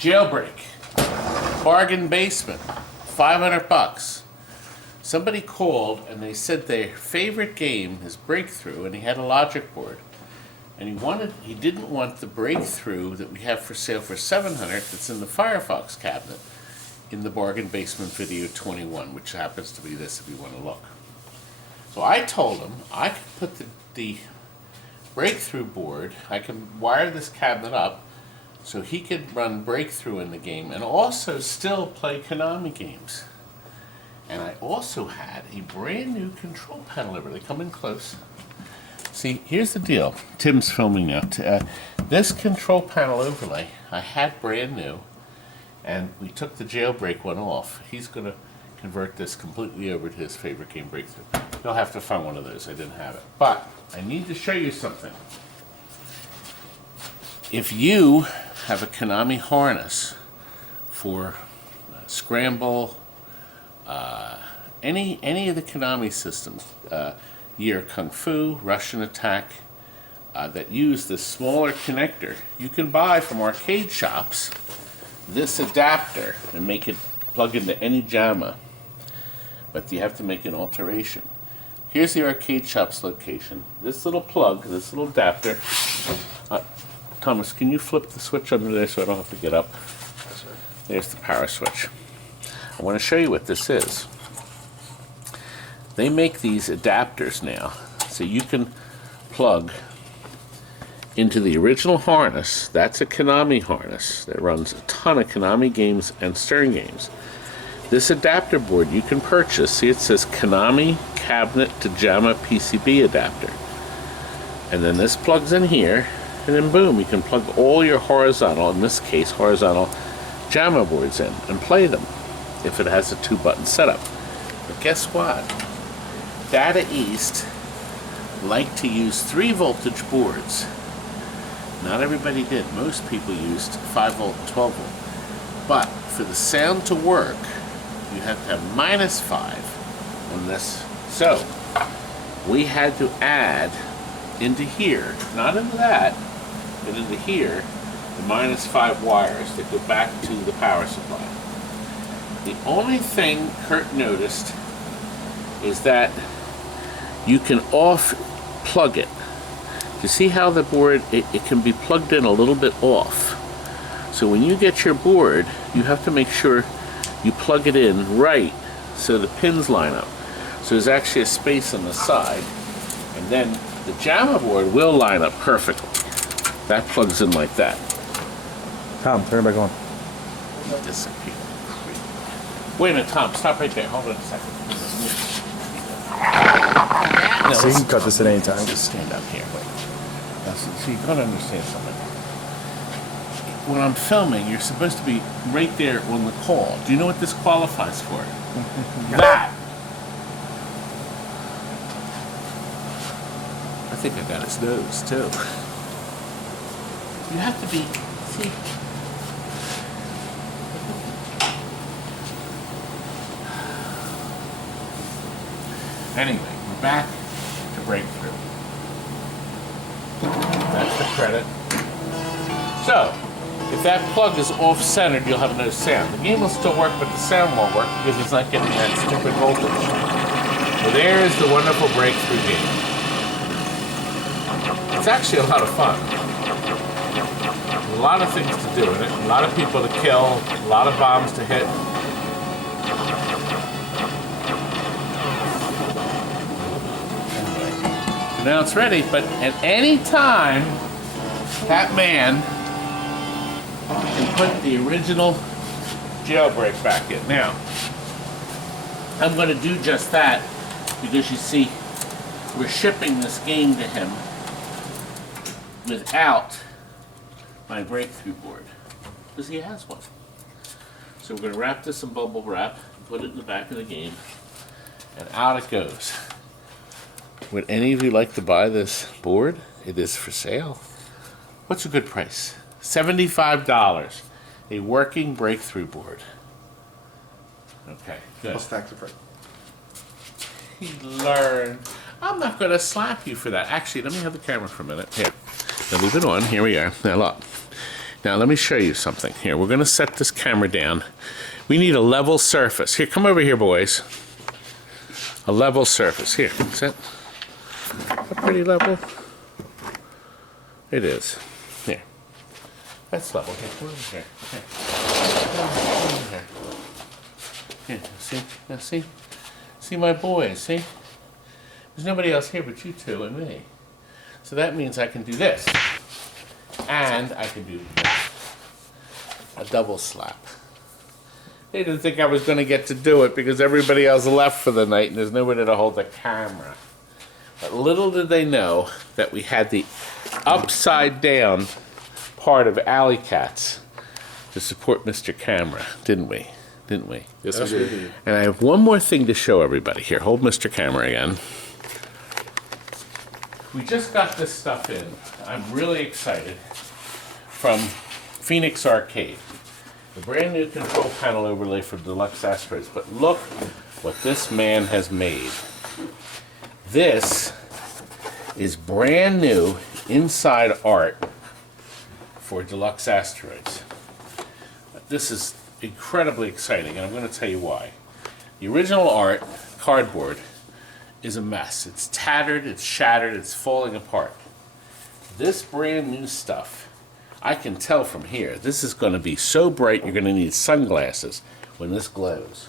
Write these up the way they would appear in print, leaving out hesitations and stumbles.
Jailbreak. Bargain basement. 500 bucks. Somebody called and they said their favorite game is Breakthrough, and he had a logic board. And he didn't want the Breakthrough that we have for sale for 700 that's in the Firefox cabinet in the Bargain Basement video 21, which happens to be this if you want to look. So I told him I could put the Breakthrough board, I can wire this cabinet up so he could run Breakthrough in the game and also still play Konami games. And I also had a brand new control panel over. They come in close. See, here's the deal. Tim's filming now. This control panel overlay I had brand new, and we took the Jailbreak one off. He's going to convert this completely over to his favorite game, Breakthrough. You'll have to find one of those. I didn't have it. But I need to show you something. If you have a Konami harness for Scramble, any of the Konami systems, Year Kung Fu, Russian Attack, that use this smaller connector, you can buy from arcade shops this adapter and make it plug into any JAMA. But you have to make an alteration. Here's the arcade shop's location. This little plug, this little adapter. Thomas, can you flip the switch under there so I don't have to get up? There's the power switch. I want to show you what this is. They make these adapters now, so you can plug into the original harness. That's a Konami harness that runs a ton of Konami games and Stern games. This adapter board you can purchase. See, it says Konami Cabinet to JAMA PCB adapter. And then this plugs in here, and then boom, you can plug all your horizontal, in this case horizontal, JAMA boards in and play them if it has a 2-button setup. But guess what? Data East like to use 3 voltage boards. Not everybody did. Most people used 5 volt, 12 volt. But for the sound to work, you have to have -5 on this. So we had to add into here, not into that, but into here, the -5 wires that go back to the power supply. The only thing Kurt noticed is that you can off plug it. You see how the board, it can be plugged in a little bit off. So when you get your board, you have to make sure you plug it in right so the pins line up. So there's actually a space on the side, and then the JAMA board will line up perfectly. That plugs in like that. Tom, turn it back on. Disappear. Wait a minute, Tom, stop right there. Hold on a second. No, So you can cut this at any time. Let's just stand up here. So you've got to understand something. When I'm filming, you're supposed to be right there on the call. Do you know what this qualifies for? That. I think I got his nose, too. You have to be, see. Anyway, we're back to Breakthrough. That's the credit. So, if that plug is off-centered, you'll have no sound. The game will still work, but the sound won't work because it's not getting that stupid voltage. So there's the wonderful Breakthrough game. It's actually a lot of fun. A lot of things to do in it, a lot of people to kill, a lot of bombs to hit. So now it's ready, but at any time, that man can put the original jailbreak back in. Now, I'm going to do just that because you see, we're shipping this game to him without my Breakthrough board, because he has one. So we're going to wrap this in bubble wrap, put it in the back of the game, and out it goes. Would any of you like to buy this board? It is for sale. What's a good price? $75. A working Breakthrough board. Okay, good. I'll stack the price. He learned. I'm not going to slap you for that. Actually, let me have the camera for a minute. Here. Now leave it on. Here we are. Now look. Now let me show you something. Here, we're gonna set this camera down. We need a level surface. Here, come over here, boys. A level surface. Here, is that a pretty level? It is. Here. That's level. Here, come over here. Here. Come over here. Here, see? Now see? See my boys, see? There's nobody else here but you two and me. So that means I can do this. And I can do a double slap. They didn't think I was going to get to do it because everybody else left for the night and there's nobody to hold the camera. But little did they know that we had the upside down part of Alley Cats to support Mr. Camera, didn't we? Didn't we? Yes, we did. And I have one more thing to show everybody. Here, hold Mr. Camera again. We just got this stuff in. I'm really excited. From Phoenix Arcade. The brand new control panel overlay for Deluxe Asteroids. But look what this man has made. This is brand new inside art for Deluxe Asteroids. This is incredibly exciting, and I'm going to tell you why. The original art, cardboard, is a mess. It's tattered, it's shattered, it's falling apart. This brand new stuff, I can tell from here, this is going to be so bright you're going to need sunglasses when this glows.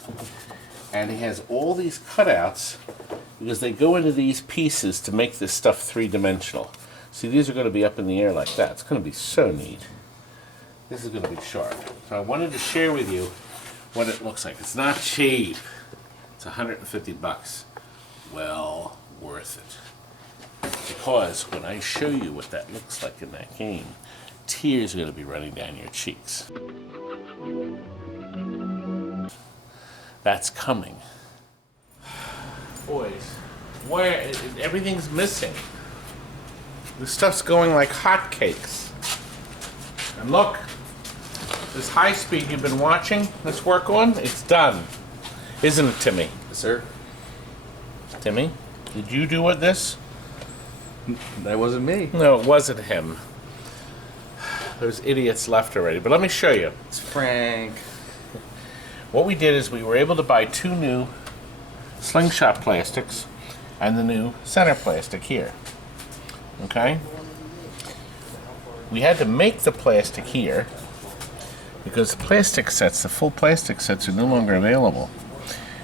And he has all these cutouts because they go into these pieces to make this stuff three-dimensional. See, these are going to be up in the air like that. It's going to be so neat. This is going to be sharp. So I wanted to share with you what it looks like. It's not cheap. It's 150 bucks. Well worth it. Because when I show you what that looks like in that game, tears are going to be running down your cheeks. That's coming. Boys, where everything's missing. This stuff's going like hotcakes. And look, this high speed you've been watching this work on, it's done. Isn't it, Timmy? Yes, sir. Timmy, did you do what this? That wasn't me. No, it wasn't him. Those idiots left already. But let me show you. It's Frank. What we did is we were able to buy 2 new slingshot plastics and the new center plastic here. Okay? We had to make the plastic here because the plastic sets, the full plastic sets, are no longer available.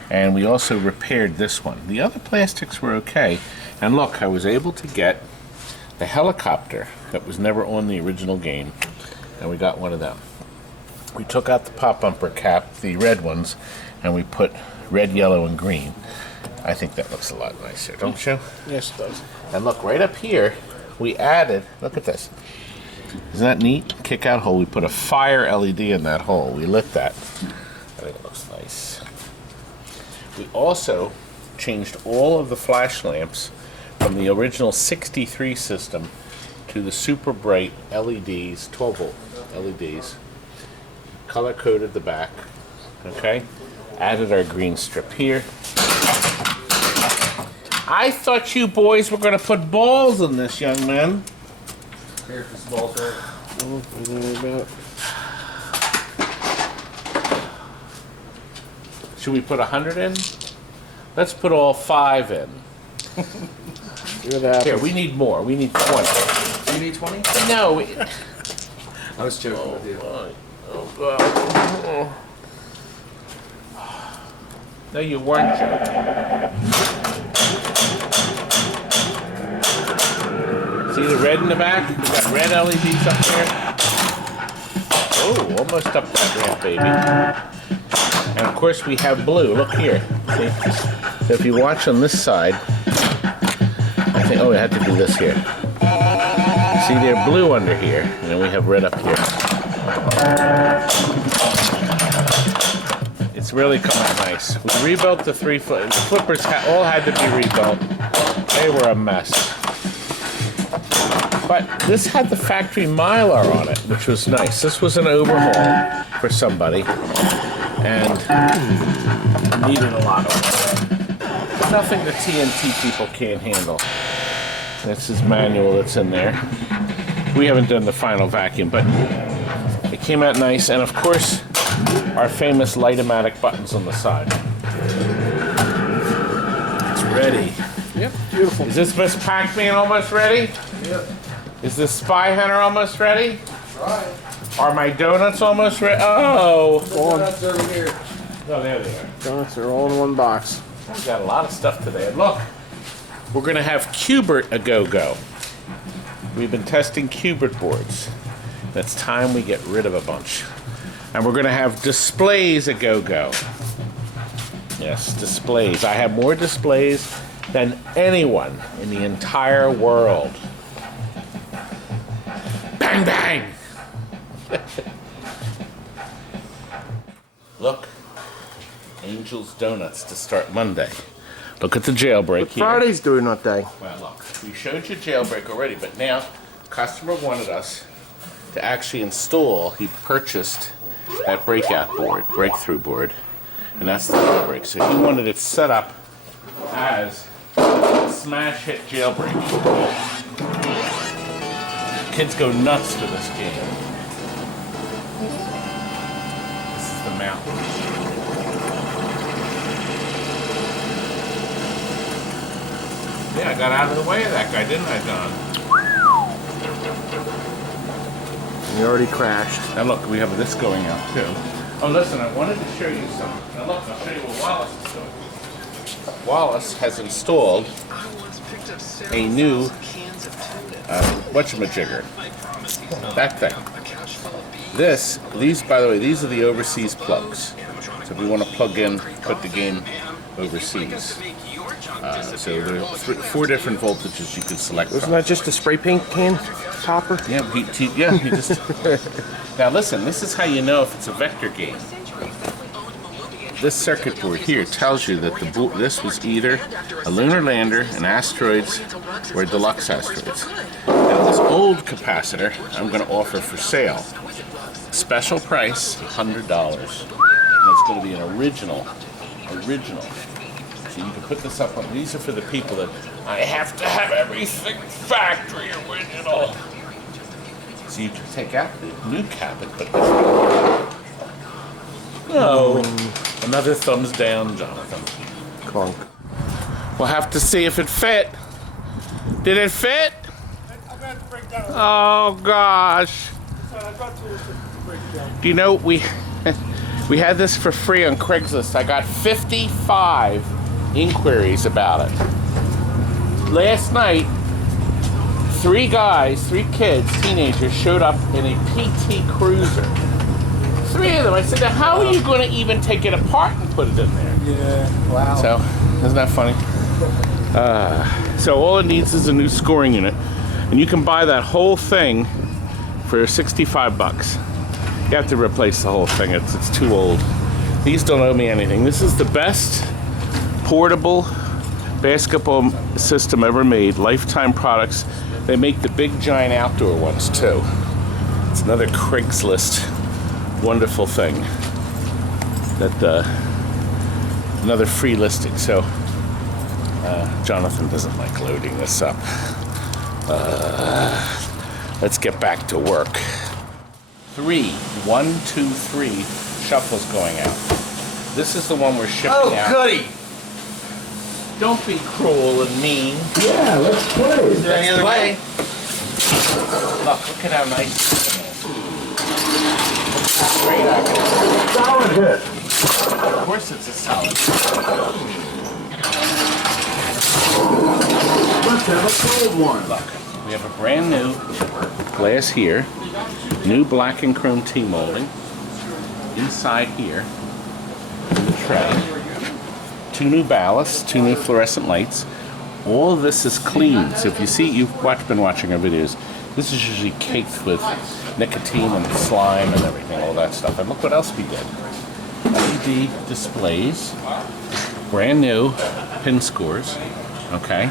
And we also repaired this one. The other plastics were okay. And look, I was able to get the helicopter that was never on the original game, and we got one of them. We took out the pop bumper cap, the red ones, and we put red, yellow, and green. I think that looks a lot nicer, don't you? Yes, it does. And look, right up here, we added, look at this. Isn't that neat? Kick out hole. We put a fire LED in that hole. We lit that. I think it looks nice. We also changed all of the flash lamps from the original 63 system to the super bright LEDs, 12 volt LEDs. Color coded the back. Okay? Added our green strip here. I thought you boys were going to put balls in this, young man. Here, this ball's right. Should we put 100 in? Let's put all 5 in. Here, we need more. We need 20. You need 20? No. I was joking with you. Oh, God. No, you weren't joking. See the red in the back? We got red LEDs up there. Oh, almost up that ramp, baby. And of course we have blue. Look here. See? So if you watch on this side, I think, oh, I had to do this here. See, they're blue under here, and then we have red up here. It's really coming nice. We rebuilt the 3 foot. The flippers all had to be rebuilt. They were a mess. But this had the factory Mylar on it, which was nice. This was an overhaul for somebody, and needed a lot of it. Nothing the TNT people can't handle. That's his manual that's in there. We haven't done the final vacuum, but Came out nice, and of course, our famous Light-O-Matic buttons on the side. It's ready. Yep, beautiful. Is this Miss Pac-Man almost ready? Yep. Is this Spy Hunter almost ready? Right. Are my donuts almost ready? Oh! Donuts over here. Oh, there they are. Donuts are all in one box. We've got a lot of stuff today. And look, we're going to have QBERT a go-go. We've been testing QBERT boards. It's time we get rid of a bunch. And we're going to have displays a go-go. Yes, displays. I have more displays than anyone in the entire world. Bang, bang! Look, Angel's Donuts to start Monday. Look at the jailbreak here. Friday's doing that day. Well, look, we showed you jailbreak already, but now the customer wanted us to actually install. He purchased that breakthrough board, and that's the jailbreak. So he wanted it set up as a smash hit jailbreak. Kids go nuts for this game. This is the mount. Yeah, I got out of the way of that guy, didn't I, Don? You already crashed. Now look, we have this going out too. Oh, listen, I wanted to show you something. Now look, I'll show you what Wallace is doing. Wallace has installed a new whatchamajigger. That thing. These, by the way, these are the overseas plugs. So if we want to plug in, put the game overseas. So there are 4 different voltages you can select Wasn't from. that just a spray paint can topper? Yeah, he just... Now listen, this is how you know if it's a vector game. This circuit board here tells you that this was either a lunar lander, an asteroids, or a deluxe asteroids. Now this old capacitor I'm going to offer for sale. Special price, $100. And it's going to be an original. So you can put this up on, these are for the people that, I have to have everything factory original. So you can take out the new cap and put this on. No. Another thumbs down, Jonathan. Clunk. We'll have to see if it fit. Did it fit? Oh gosh. Do you know we had this for free on Craigslist. I got 55 inquiries about it. Last night, 3 kids, teenagers, showed up in a PT Cruiser. 3 of them. I said, now how are you going to even take it apart and put it in there? Yeah, wow. So, isn't that funny? So all it needs is a new scoring unit. And you can buy that whole thing for $65. You have to replace the whole thing. It's too old. These don't owe me anything. This is the best portable basketball system ever made. Lifetime products. They make the big giant outdoor ones too. It's another Craigslist wonderful thing. Another free listing. So Jonathan doesn't like loading this up. Let's get back to work. 1, 2, 3 shuffles going out. This is the one we're shipping out. Oh, goody! Don't be cruel and mean. Yeah, let's play. Is there any other way? Look at how nice this thing is. Great idea. Solid hit. Of course it's a solid. Let's have a cold one. Look, we have a brand new glass here. New black and chrome T-molding. Inside here, the tray. 2 new ballasts, 2 new fluorescent lights. All of this is clean. So if you see, you've been watching our videos, this is usually caked with nicotine and slime and everything, all that stuff. And look what else we did. LED displays, brand new pin scores, okay?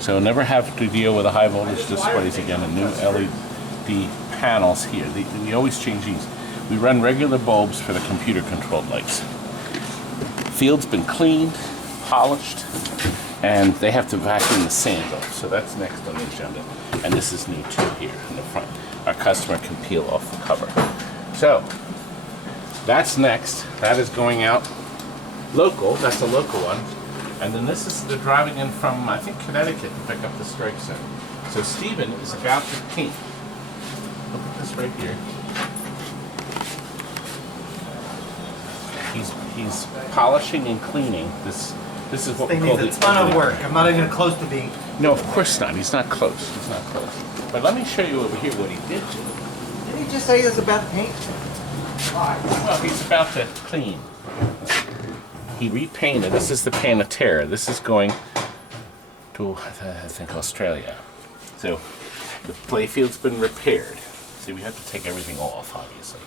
So never have to deal with the high voltage displays again, and new LED panels here. We always change these. We run regular bulbs for the computer controlled lights. Field's been cleaned, polished, and they have to vacuum the sand off. So that's next on the agenda. And this is new too here in the front. Our customer can peel off the cover. So that's next. That is going out local. That's a local one. And then this is the driving in from, I think, Connecticut to pick up the strike zone. So Stephen is about to paint. Look at this right here. He's polishing and cleaning. This is what we call the... It's a ton of work. I'm not even close to being... No, of course not. He's not close. He's not close. But let me show you over here what he did to it. Didn't he just say he was about to paint? Well, he's about to clean. He repainted. This is the Panatera. This is going to, I think, Australia. So the playfield's been repaired. See, we have to take everything off, obviously.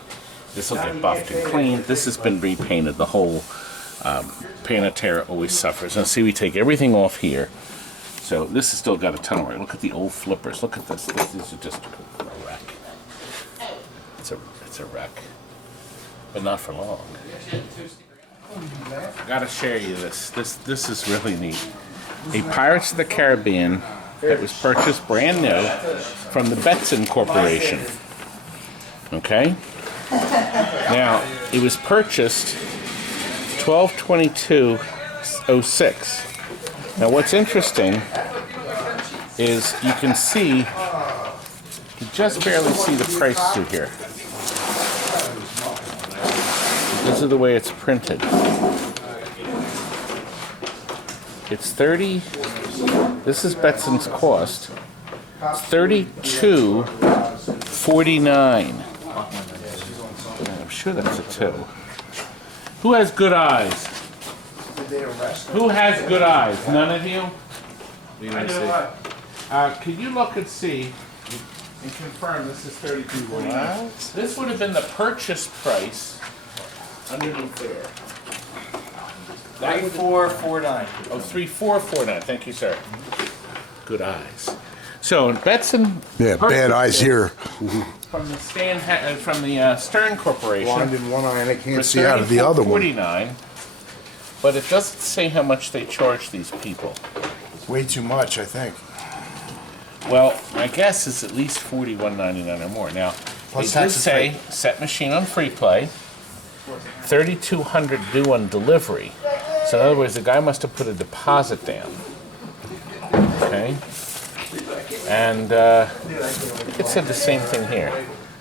This will get buffed and cleaned. This has been repainted. The whole Panatera always suffers. Now, see, we take everything off here. So this has still got a ton of work. Look at the old flippers. Look at this. This is just a wreck. It's a wreck. But not for long. I gotta share you this. This is really neat. A Pirates of the Caribbean that was purchased brand new from the Betson Corporation. Okay? Now, it was purchased 12/22/06. Now, what's interesting is you can see, you just barely see the price through here. This is the way it's printed. It's 30. This is Betson's cost. It's $32.49. I'm sure that's a 2. Who has good eyes? Who has good eyes? None of you? Can you look and see and confirm this is $32.49? This would have been the purchase price underneath there. 3449. Oh, 3449. Thank you, sir. Good eyes. So Betson. Yeah, bad eyes here. From the Stern Corporation. Blind in one eye and I can't for see out of the other one. $34.49. But it doesn't say how much they charge these people. Way too much, I think. Well, my guess is at least $41.99 or more. Now, Plus they did taxes say set machine on free play, $3,200 due on delivery. So in other words, the guy must have put a deposit down. Okay, and it said the same thing here.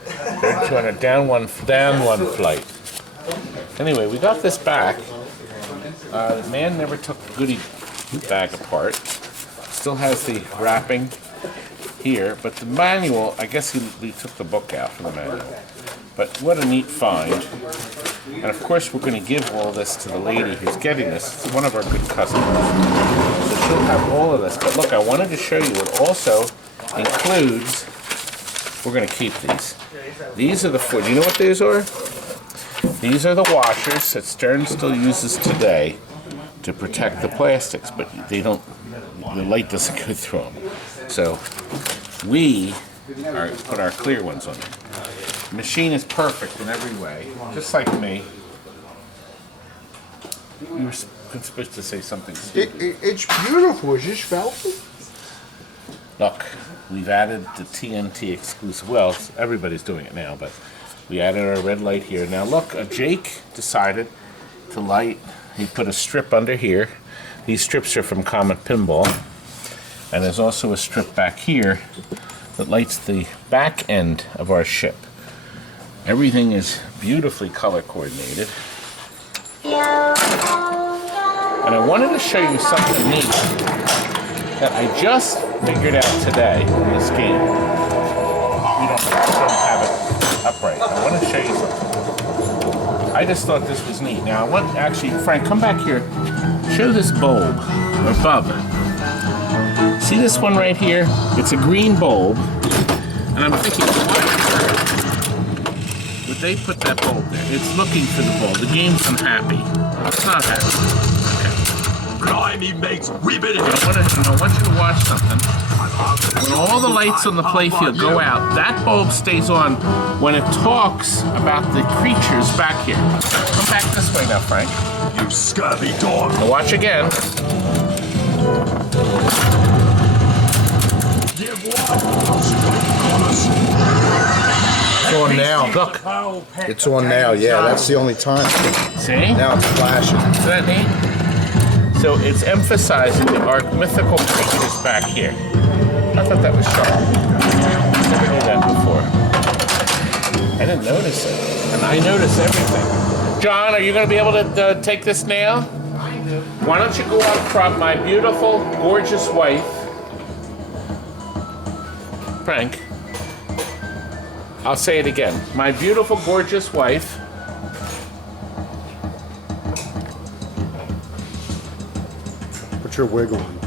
$3,200 down one flight. Anyway, we got this back. The man never took the goodie bag apart. Still has the wrapping here, but the manual, I guess he took the book out from the manual. But what a neat find. And of course we're going to give all this to the lady who's getting this. It's one of our good customers. So she'll have all of this. But look, I wanted to show you it also includes, we're going to keep these. These are the four, do you know what these are? These are the washers that Stern still uses today to protect the plastics, but they don't, the light doesn't go through them. So we put our clear ones on them. The machine is perfect in every way, just like me. You were supposed to say something stupid. It's beautiful. Is this velvet? Look, we've added the TNT exclusive. Well, everybody's doing it now, but we added our red light here. Now look, Jake decided to light, he put a strip under here. These strips are from Comet Pinball. And there's also a strip back here that lights the back end of our ship. Everything is beautifully color coordinated. And I wanted to show you something neat that I just figured out today in this game. We don't have it upright. I want to show you something. I just thought this was neat. Now I want, actually, Frank, come back here. Show this bulb, or bulb. See this one right here? It's a green bulb. And I'm thinking, would they put that bulb there? It's looking for the bulb. The game's unhappy. It's not happy. Okay. Grimy mates, ribbon. I want you to watch something. When all the lights on the playfield go out, that bulb stays on when it talks about the creatures back here. Come back this way now, Frank. You scurvy dog. Now watch again. So on now. Look, It's on now. Yeah, that's the only time. see? Now it's flashing. Isn't that neat? So it's emphasizing our mythical creatures back here. I thought that was sharp. Never knew that before. I didn't notice it, and I notice everything. John, are you going to be able to take this nail? Why don't you go up front, my beautiful, gorgeous wife, Frank? I'll say it again. My beautiful, gorgeous wife. Put your wig on.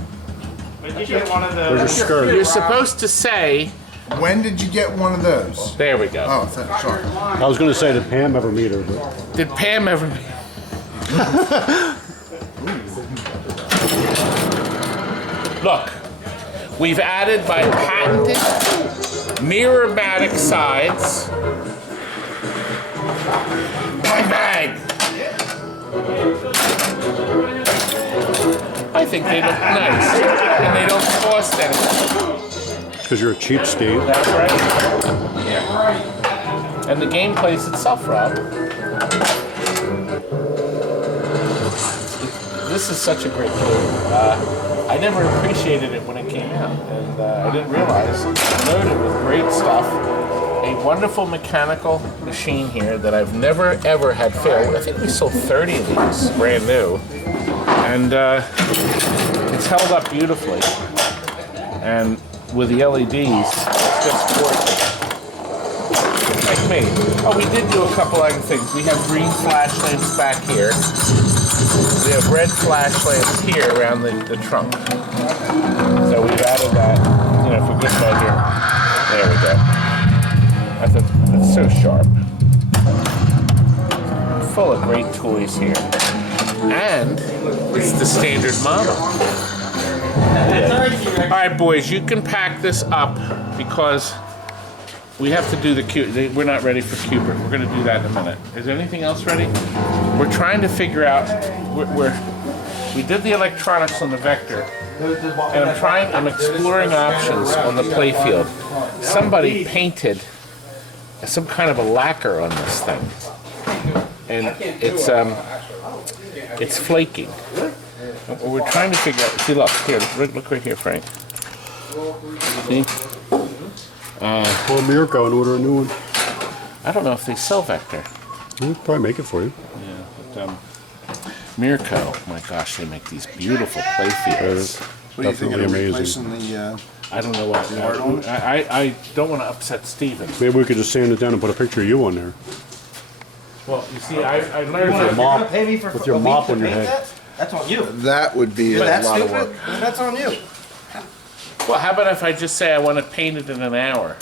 Did you get one of Where's your skirt? You're supposed to say, When did you get one of those? there we go. Oh, sorry. I was going to say, did Pam ever meet her? But Did Pam ever... Look, we've added by patented mirror-matic sides. Bang, bang! I think they look nice, and they don't cost anything. because you're a cheapskate. That's right. Yeah. And the game plays itself, Rob. This is such a great game. I never appreciated it when it came out, and I didn't realize it's loaded with great stuff. A wonderful mechanical machine here that I've never ever had fail. I think we sold 30 of these brand new, and it's held up beautifully. And with the LEDs, it's just gorgeous. Like me. Oh, we did do a couple other things. We have green flash lamps back here. We have red flash lamps here around the trunk. So we've added that, you know, for good measure. There we go. That's so sharp. Full of great toys here. And it's the standard model. All right, boys, you can pack this up because we have to do the Q. We're not ready for QBERT. We're going to do that in a minute. Is there anything else ready? We're trying to figure out. We did the electronics on the Vector, and I'm exploring options on the playfield. Somebody painted some kind of a lacquer on this thing, and it's flaking. And we're trying to figure out. See, look right here, Frank. See? Call Mirko and order a new one. I don't know if they sell Vector. We'll probably make it for you. Yeah, but Mirko, my gosh, they make these beautiful playfields. What do you think of Definitely replacing amazing. the? I don't know what. I don't want to upset Steven. Maybe we could just sand it down and put a picture of you on there. Well, you see, I learned Your that. mop, Pay me for with your a week mop to on your paint head. that? That's on you. That would be a That's lot of stupid. work. That's on you. Well, how about if I just say I want to paint it in an hour?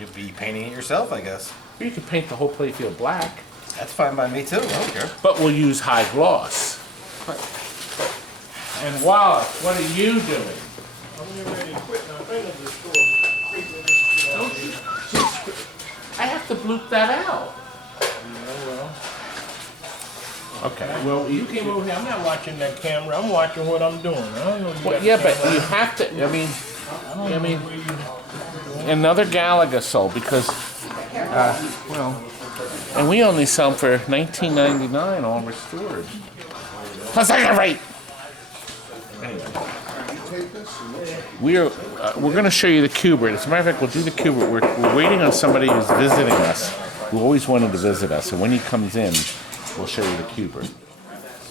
You'd be painting it yourself, I guess. You could paint the whole playfield black, That's fine by me too. I don't care. but we'll use high gloss. And Wallace, what are you doing? Don't you? I have to bloop that out. Okay. Well, you came over here. I'm not watching that camera. I'm watching what I'm doing. I don't know. You Well, got yeah, the but camera. you have to. I mean, another Galaga sold because, and we only sell them for $19.99 all restored. Plus, I got right. We're going to show you the QBERT. As a matter of fact, we'll do the QBERT. We're waiting on somebody who's visiting us, who always wanted to visit us, and when he comes in, we'll show you the QBERT.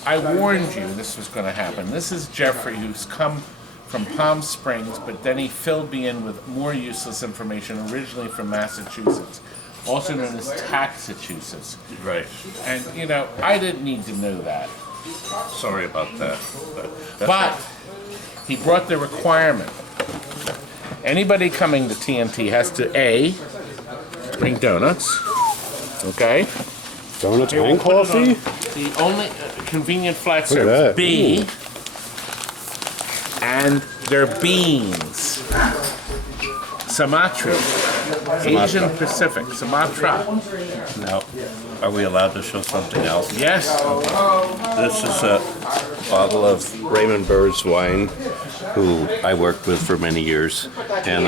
I warned you this was going to happen. This is Jeffrey, who's come from Palm Springs, but then he filled me in with more useless information, originally from Massachusetts, also known as Taxachusetts. Right. And, you know, I didn't need to know that. Sorry about that. But he brought the requirement. Anybody coming to TNT has to, A, bring donuts, okay? Donuts and coffee? The only convenient flat Look at service. that. B, Ooh. and their beans. Sumatra. Asian Pacific. Sumatra. Now, are we allowed to show something else? Yes. This is bottle of Raymond Burr's wine, who I worked with for many years, and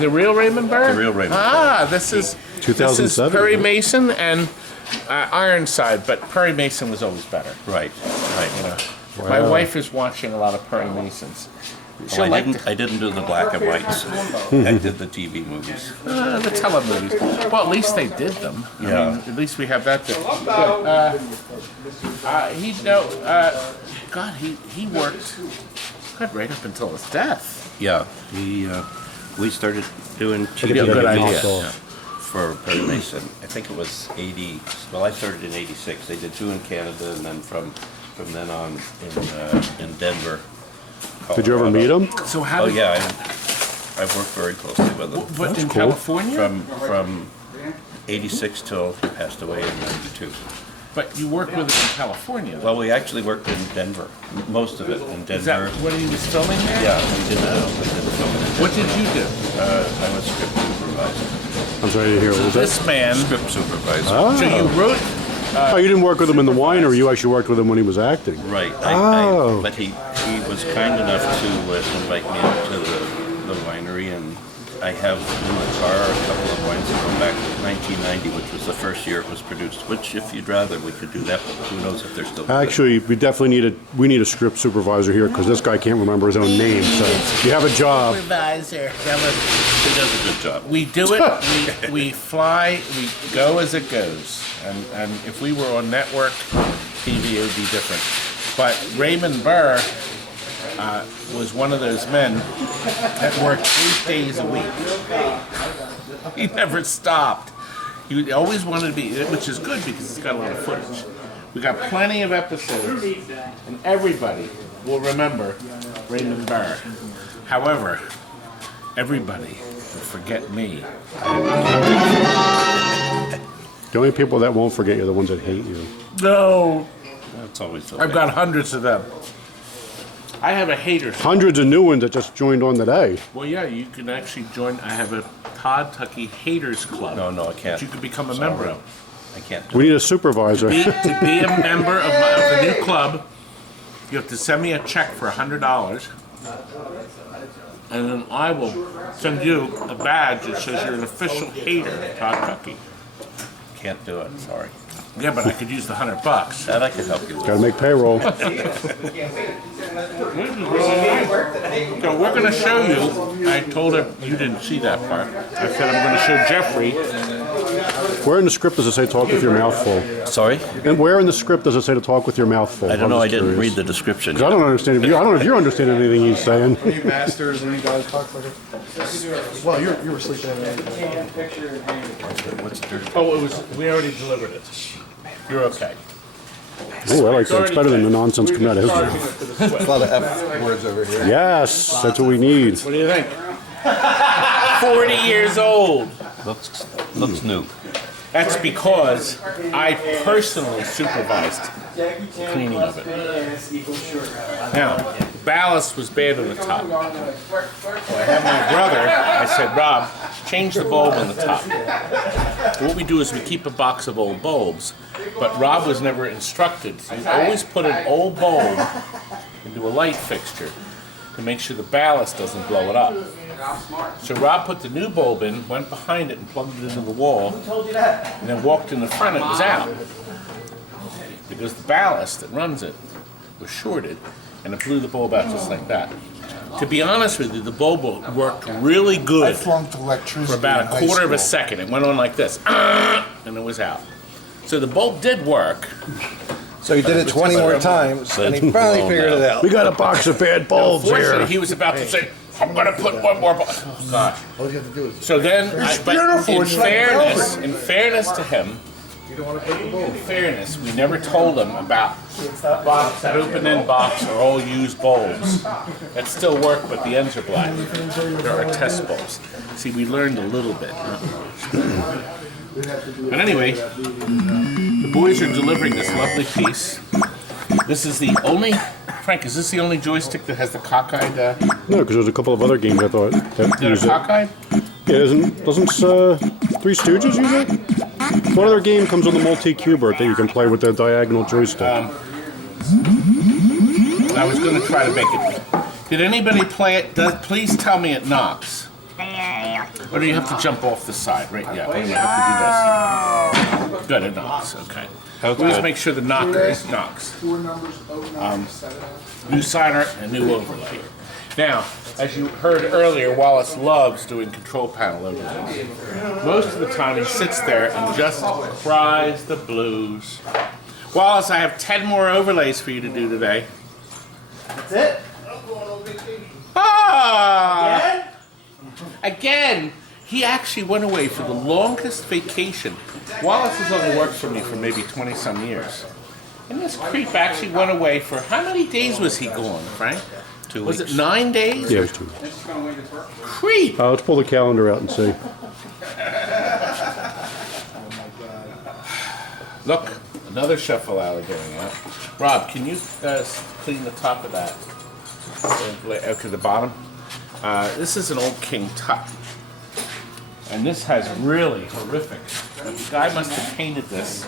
The real Raymond Burr? The real Raymond Ah, this is 2007, Perry right? Mason and Ironside, but Perry Mason was always better. right. You know, my wife is watching a lot of Perry Masons. She'll Well, like I didn't do the black and whites. I did the TV movies. the telemovies. Well, at least they did them. I Yeah. mean, at least we have that. God, he worked right up until his death. Yeah, we started doing TV Yeah, good idea. for Perry Mason. I think it was 80. Well, I started in '86. They did 2 in Canada, and then from then on in Denver. Did you ever meet him? So how Oh did yeah, I've worked very closely with him. But in cool. California? From '86 till he passed away in '92. But you worked with him in California. Well, we actually worked in Denver, most of it in Is that Denver. when he was filming there? Yeah, we did the filming. What did you do? I was script supervisor. I'm sorry to hear. What was that? This man. Script supervisor. So you wrote. Oh, you didn't work with him in the winery. You actually worked with him when he was acting. Right. Oh. But he was kind enough to invite me up to the winery, and I have in the car a couple of wines that go back to 1990, which was the first year it was produced. Which, if you'd rather, we could do that. But who knows if they're still good. Actually, we definitely need a script supervisor here because this guy can't remember his own name. So you have a job. Supervisor. He does a good job. We do it. we fly. We go as it goes. And if we were on network TV, it would be different. But Raymond Burr was one of those men that worked 8 days a week. He never stopped. He always wanted to be, which is good because it's got a lot of footage. We got plenty of episodes, and everybody will remember Raymond Burr. However, everybody will forget me. The only people that won't forget you are the ones that hate you. No, That's always the way. I've got hundreds of them. I have a haters. Hundreds of new ones that just joined on today. Well, yeah, you can actually join. I have a Todd Tucky Haters Club. No, I can't. That you can become a member of. I can't do We need a supervisor. To be a member of the new club, you have to send me a check for $100, and then I will send you a badge that says you're an official hater of Todd Tucky. Can't do it. Sorry. Yeah, but I could use the $100. That I can help you with. Got to make payroll. So we're going to show you. I told her you didn't see that part. I said I'm going to show Jeffrey. Where in the script does it say talk with your mouth full? Sorry? And where in the script does it say to talk with your mouth full? I don't know. I'm I just didn't curious. read the description. 'Cause I don't understand. I don't know if you're understanding anything he's saying. Are you masters and you guys talk like a... Well, you were sleeping in there. What's dirty? Oh, it was. We already delivered it. You're okay. Oh, I like that. It's better than the nonsense coming out of his mouth. There's a lot of F words over here. Yes, that's what we need. What do you think? 40 years old. Looks new. That's because I personally supervised the cleaning of it. Now, ballast was bad on the top. So I had my brother, I said, Rob, change the bulb on the top. What we do is we keep a box of old bulbs, but Rob was never instructed. So you always put an old bulb into a light fixture to make sure the ballast doesn't blow it up. So Rob put the new bulb in, went behind it and plugged it into the wall, and then walked in the front, it was out. Because the ballast that runs it was shorted, and it blew the bulb out just like that. To be honest with you, the bulb worked really good Flunked electricity for about in a high quarter of a school. second. It went on like this, and it was out. So the bulb did work. So he did it 20 more times, and he finally figured it out. We got a box of bad bulbs Fortunately, here. he was about to say, I'm going to put one more bulb. Oh, gosh. All you have to do is... So then, but beautiful, in it's like fairness to him, in fairness, we never told him about box, that open-end box are all used bulbs that still work, but the ends are black. There are test bulbs. See, we learned a little bit. But anyway, the boys are delivering this lovely piece. This is the only, Frank, is this the only joystick that has the cockeyed? No, because there's a couple of other games I thought that They're use it. cockeyed? Yeah, doesn't Three Stooges use it? What other game comes with a multi-QBERT that you can play with the diagonal joystick? I was going to try to make it. Did anybody play it? Please tell me it knocks. Or do you have to jump off the side? Right, yeah. Or you have to do this. Good, it knocks. Okay. Please make sure the knocker knocks. New side art and new overlay. Now, as you heard earlier, Wallace loves doing control panel overlays. Most of the time he sits there and just cries the blues. Wallace, I have 10 more overlays for you to do today. That's it? Ah! Again? He actually went away for the longest vacation. Wallace has only worked for me for maybe 20 some years. And this creep actually went away for, how many days was he gone, Frank? 2 Was weeks. it 9 days? Yeah, it's 2. Creep! Let's pull the calendar out and see. Look, another shuffle alley going out. Rob, can you clean the top of that? Okay, the bottom. This is an old King Tut. And this has really horrific. The guy must have painted this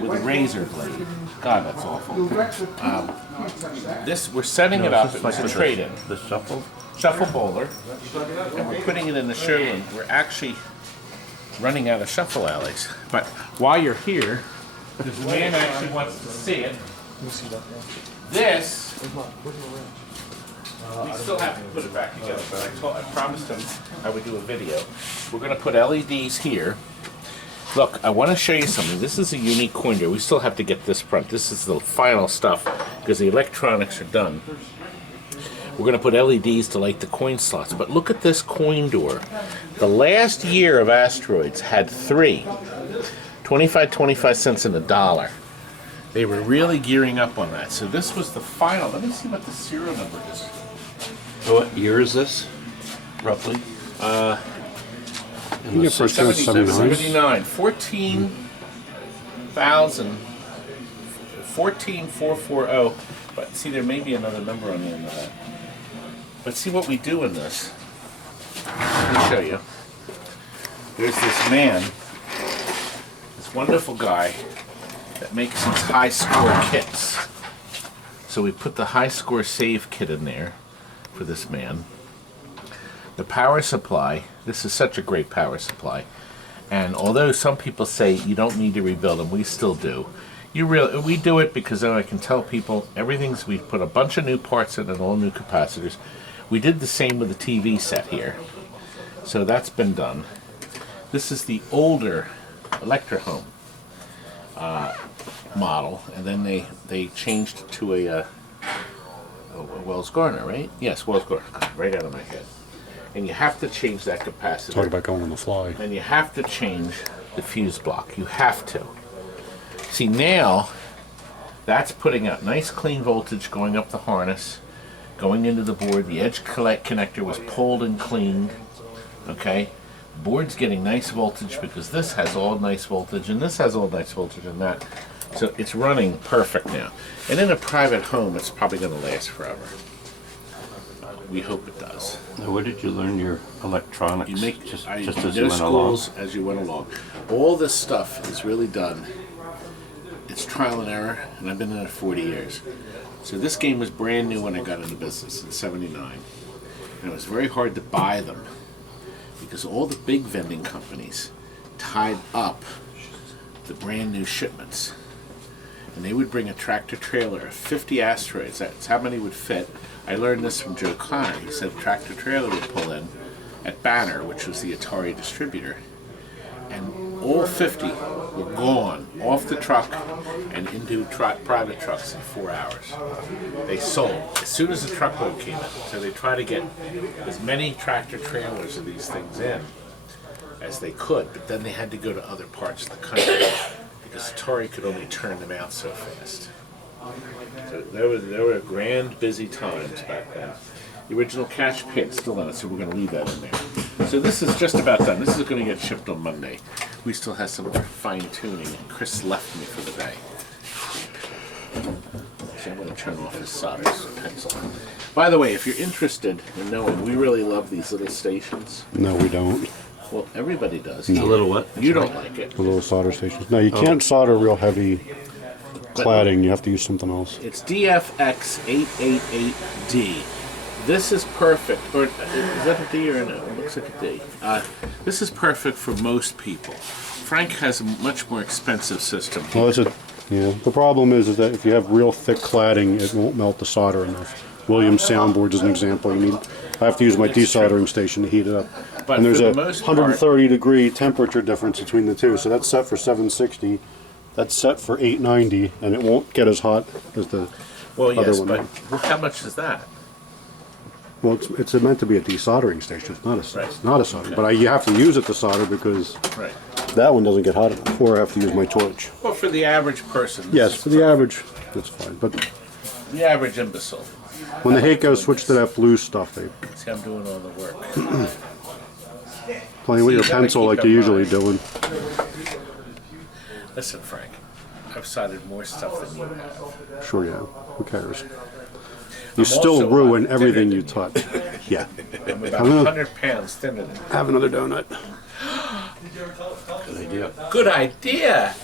with a razor blade. God, that's awful. This, we're setting it up. It was a trade-in. The shuffle? Shuffle bowler. And we're putting it in the showroom. We're actually running out of shuffle alleys. But while you're here, this man actually wants to see it. This, we still have to put it back together, but I promised him I would do a video. We're going to put LEDs here. Look, I want to show you something. This is a unique coin door. We still have to get this front. This is the final stuff because the electronics are done. We're going to put LEDs to light the coin slots. But look at this coin door. The last year of Asteroids had 3. 25 cents and $1. They were really gearing up on that. So this was the final. Let me see what the serial number is. What year is this, roughly? You get first chance 79. 79. 14,440. But see, there may be another number on the end of that. But see what we do in this. Let me show you. There's this man, this wonderful guy, that makes these high score kits. So we put the high score save kit in there for this man. The power supply, this is such a great power supply. And although some people say you don't need to rebuild them, we still do. We do it because then I can tell people everything's, we put a bunch of new parts in and all new capacitors. We did the same with the TV set here. So that's been done. This is the older Electrohome model, and then they changed it to a Wells Gardner, right? Yes, Wells Gardner, right out of my head. And you have to change that capacitor. Talk about going on the fly. And you have to change the fuse block. You have to. See, now that's putting out nice clean voltage going up the harness, going into the board. The edge connector was pulled and cleaned. Okay? The board's getting nice voltage because this has all nice voltage and this has all nice voltage and that. So it's running perfect now. And in a private home, it's probably going to last forever. We hope it does. Now, where did you learn your electronics? You make just I, as no you went along. schools as you went along. All this stuff is really done. It's trial and error, and I've been in it 40 years. So this game was brand new when I got into business in '79, and it was very hard to buy them because all the big vending companies tied up the brand new shipments, and they would bring a tractor trailer of 50 Asteroids. That's how many would fit. I learned this from Joe Connor. He said a tractor trailer would pull in at Banner, which was the Atari distributor, and all 50 were gone off the truck and into private trucks in 4 hours. They sold as soon as the truckload came in. So they try to get as many tractor trailers of these things in as they could, but then they had to go to other parts of the country because Atari could only turn them out so fast. So there were grand busy times back then. The original cash pit's still on it, so we're going to leave that in there. So this is just about done. This is going to get shipped on Monday. We still have some fine tuning, and Chris left me for the day. So I'm going to turn off his solder pencil. By the way, if you're interested in knowing, we really love these little stations. No, we don't. Well, everybody does. A little what? You don't like it. The little solder stations. No, you can't solder real heavy cladding. You have to use something else. It's DFX888D. This is perfect. Or is that a D or no? It looks like a D. This is perfect for most people. Frank has a much more expensive system. Well, the problem is that if you have real thick cladding, it won't melt the solder enough. Williams soundboard is an example. I have to use my desoldering station to heat it up. But and there's for a the most part- 130-degree temperature difference between the two. So that's set for 760. That's set for 890, and it won't get as hot as the Well, other yes, one. but how much is that? Well, it's meant to be a desoldering station. It's not a Right. it's not a solder, but you have to use it to solder because Right. that one doesn't get hot enough, or I have to use my torch. Well, for the average person. Yes, for the average, that's fine. But The average imbecile. when the hate goes switch to that blue stuff, they See, I'm doing all the work. playing with See, your you gotta pencil keep like in you're usually mind. doing. Listen, Frank, I've soldered more stuff than you have. Sure, yeah. Who cares? You I'm still also ruin thinner everything than you touch. Yeah. I'm about I'm gonna- 100 pounds thinner than you. Have another donut. Good idea. Good idea.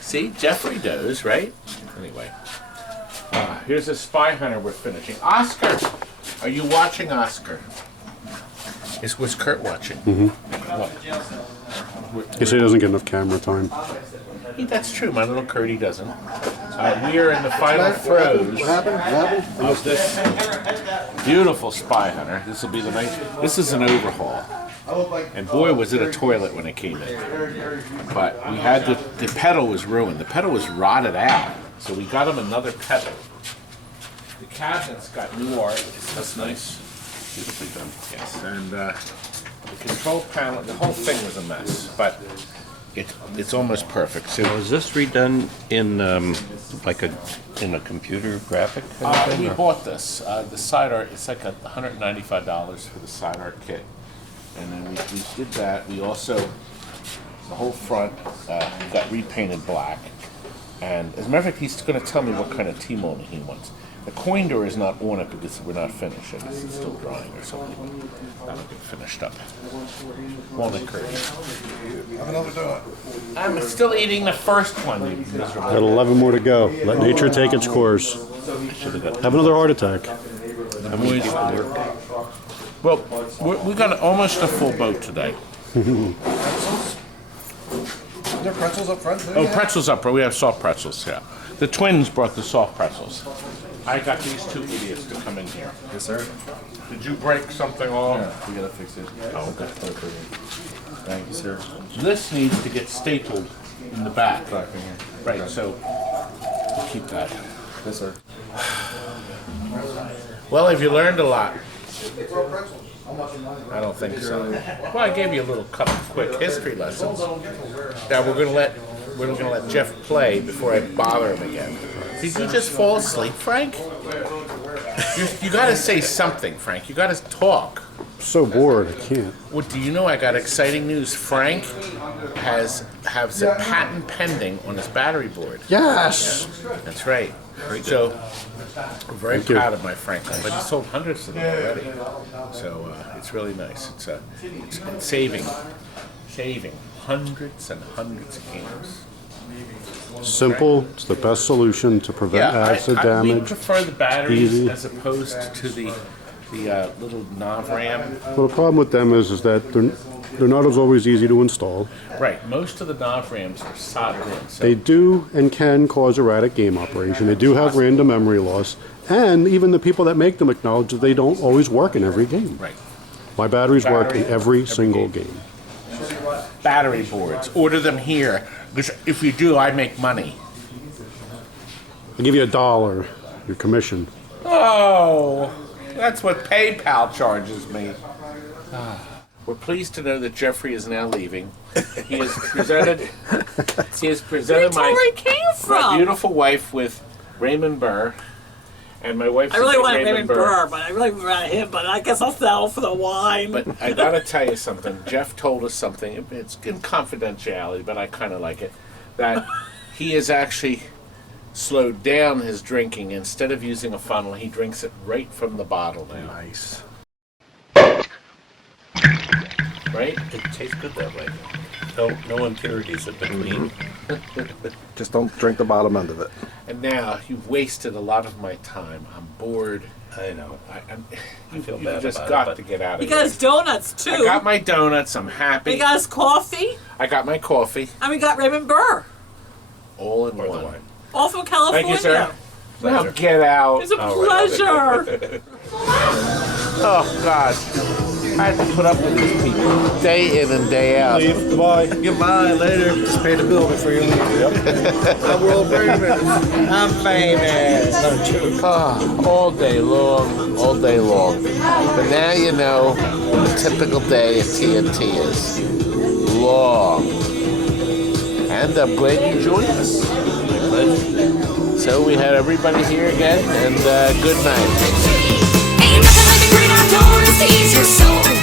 See, Jeffrey knows, right? Anyway, here's a Spy Hunter we're finishing. Oscar, are you watching, Oscar? Was Kurt watching? Mm-hmm. He said he doesn't get enough camera time. That's true. My little Curdy doesn't. We are in the final throes of this beautiful Spy Hunter. This will be the nice. This is an overhaul. And boy, was it a toilet when it came in. But we had the pedal was ruined. The pedal was rotted out. So we got him another pedal. The cabinet's got new art. That's nice. Beautifully done. Yes. And the control panel, the whole thing was a mess. But it's almost perfect. So Was this redone in in a computer graphic kind of thing? we or- bought this. The side art, it's like $195 for the side art kit. And then we did that. We also, the whole front got repainted black. And as a matter of fact, he's going to tell me what kind of T-molding he wants. The coin door is not on it because we're not finished. It's still drying or something. That'll get finished up. Walnut curry. Have another donut. I'm still eating the first one, you miserable. Got 11 more to go. Let nature take its course. Have another heart attack. Well, we got almost a full boat today. Are there pretzels up front? Oh, pretzels up. We have soft pretzels, yeah. The twins brought the soft pretzels. I got these two idiots to come in here. Yes, sir. Did you break something off? Yeah, we gotta fix it. Oh, okay. Thank you, sir. This needs to get stapled in the back. Back in here. Right, so we'll keep that. Yes, sir. Well, have you learned a lot? I don't think so. Well, I gave you a little couple quick history lessons. Now we're gonna let Jeff play before I bother him again. Did you just fall asleep, Frank? You gotta say something, Frank. You gotta talk. So bored, I can't. Well, do you know I got exciting news? Frank has a patent pending on his battery board. Yes! That's right. So I'm very Thank you. proud of my Frank, but he's sold hundreds of them already. So it's really nice. It's saving hundreds and hundreds of games. Simple, it's the best solution to prevent acid we damage. prefer the batteries easy. as opposed to the little nav RAM. Well, the problem with them is that they're not as always easy to install. Right, most of the nav RAMs are soldered in. So They do and can cause erratic game operation. They do have random memory loss. And even the people that make them acknowledge that they don't always work in every game. right, My batteries work in Battery, every single game. battery boards. Order them here because if you do, I make money. I'll give you $1, your commission. Oh, that's what PayPal charges me. We're pleased to know that Jeffrey is now leaving. He has presented my beautiful wife with Raymond Burr, and my wife. I really want Raymond Burr, but I really want him. But I guess I'll settle for the wine. But I gotta tell you something. Jeff told us something. It's in confidentiality, but I kind of like it. That he has actually slowed down his drinking. Instead of using a funnel, he drinks it right from the bottle now. Nice. Right? It tastes good that way. No impurities in between. Just don't drink the bottom end of it. And now you've wasted a lot of my time. I'm bored. I know. You feel you bad just about got it, but- to get out of You here. got his donuts too. I got my donuts. I'm happy. We got his coffee, I got my coffee. and we got Raymond Burr, All in Or the one. wine. all from California. Thank you, sir. Now Pleasure. get out. It's a All right. pleasure. Oh, God. I have to put up with these people day in and day out. Goodbye. Goodbye, later. Just pay the bill before you leave. I'm world famous. I'm famous. Don't you? All day long, all day long. But now you know what a typical day at TNT is. Long. And I'm glad you joined us. So we had everybody here again, and good night. Ain't nothing like the great outdoors to ease your soul.